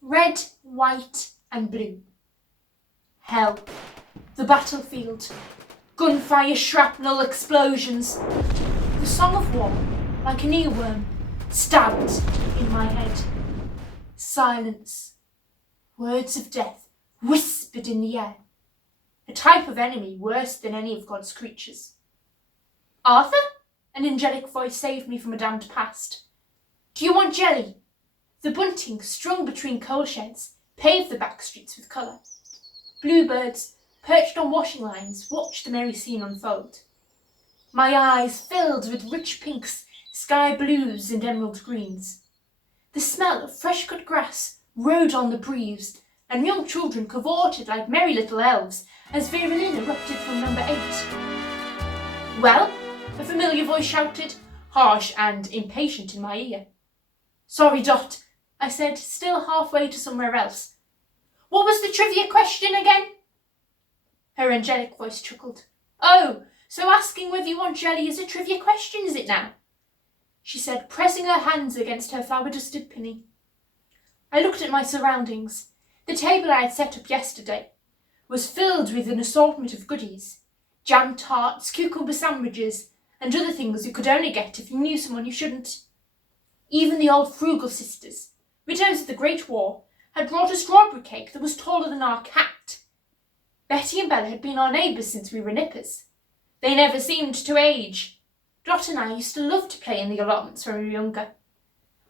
Red, white and blue. Hell, the battlefield, gunfire, shrapnel, explosions. The song of war, like an earworm, stabbed in my head. Silence, words of death whispered in the air. A type of enemy worse than any of God's creatures. Arthur? An angelic voice saved me from a damned past. Do you want jelly? The bunting, strung between coal sheds, paved the back streets with colour. Bluebirds, perched on washing lines, watched the merry scene unfold. My eyes filled with rich pinks, sky blues and emerald greens. The smell of fresh-cut grass rode on the breeze, and young children cavorted like merry little elves as Vera Lynn erupted from number 8. Well? A familiar voice shouted, harsh and impatient in my ear. Sorry, Dot, I said, still halfway to somewhere else. What was the trivia question again? Her angelic voice chuckled. Oh, so asking whether you want jelly is a trivia question, is it now? She said, pressing her hands against her flower-dusted pinny. I looked at my surroundings. The table I had set up yesterday was filled with an assortment of goodies. Jam tarts, cucumber sandwiches, and other things you could only get if you knew someone you shouldn't. Even the old frugal sisters, widows of the Great War, had brought a strawberry cake that was taller than our cat. Betty and Bella had been our neighbours since we were nippers. They never seemed to age. Dot and I used to love to play in the allotments when we were younger.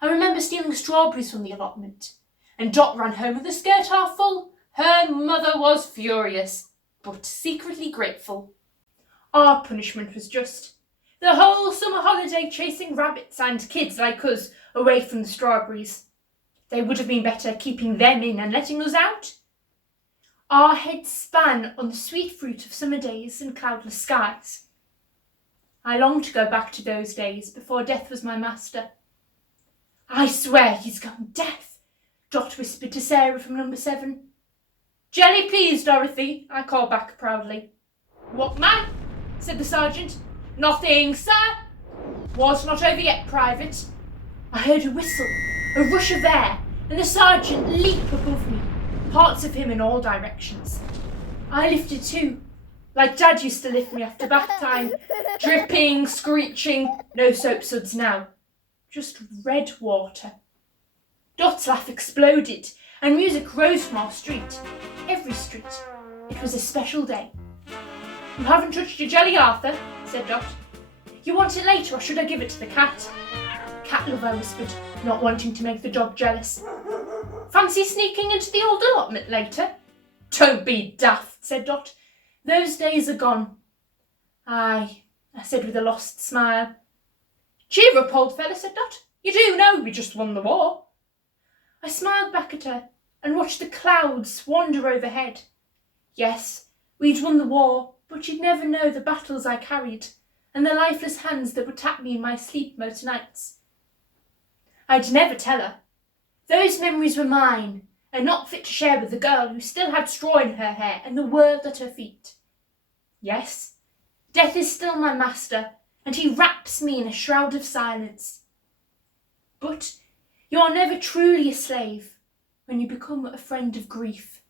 I remember stealing strawberries from the allotment, and Dot ran home with a skirt half full. Her mother was furious, but secretly grateful. Our punishment was just. The whole summer holiday chasing rabbits and kids like us away from the strawberries. They would have been better keeping them in and letting us out. Our heads span on the sweet fruit of summer days and cloudless skies. I longed to go back to those days before death was my master. I swear he's gone deaf, Dot whispered to Sarah from number 7. Jelly, please, Dorothy, I called back proudly. What, man? Said the sergeant. Nothing, sir. War's not over yet, Private. I heard a whistle, a rush of air, and the sergeant leap above me, parts of him in all directions. I lifted too, like Dad used to lift me after bath time, dripping, screeching, no soap suds now, just red water. Dot's laugh exploded, and music rose from our street, every street. It was a special day. You haven't touched your jelly, Arthur, said Dot. You want it later, or should I give it to the cat? Cat love, I whispered, not wanting to make the dog jealous. Fancy sneaking into the old allotment later? Don't be daft, said Dot. Those days are gone. Aye, I said with a lost smile. Cheer up, old fella, said Dot. You do know we just won the war. I smiled back at her and watched the clouds wander overhead. Yes, we'd won the war, but you'd never know the battles I carried and the lifeless hands that would tap me in my sleep most nights. I'd never tell her. Those memories were mine and not fit to share with the girl who still had straw in her hair and the world at her feet. Yes, death is still my master, and he wraps me in a shroud of silence. But you are never truly a slave when you become a friend of grief.